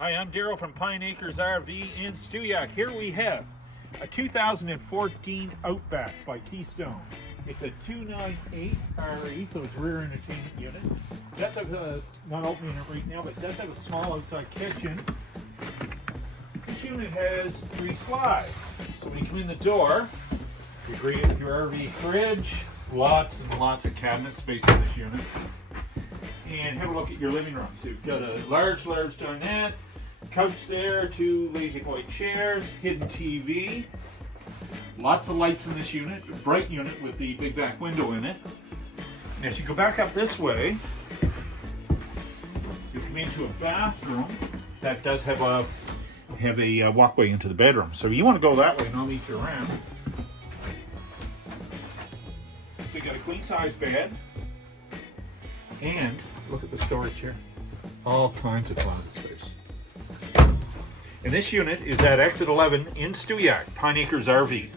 Hi, I'm Daryl from Pine Acres RV in Stewiacke. Here we have a 2014 Outback by Keystone. It's a 298 RE, so it's rear entertainment unit. It does have not opening it right now, but it does have a small outside kitchen. This unit has 3 slides. So when you come in the door, you're greeted with your RV fridge, lots and lots of cabinet space in this unit. And have a look at your living room. So you've got a large dinette, couch there, 2 lazy boy chairs, hidden TV, lots of lights in this unit, a bright unit with the big back window in it. And as you go back up this way, you come into a bathroom that does have a walkway into the bedroom. So you want to go that way and I'll meet you around. So you got a queen size bed, and look at the storage here. All kinds of closet space. And this unit is at exit 11 in Stewiacke, Pine Acres RV.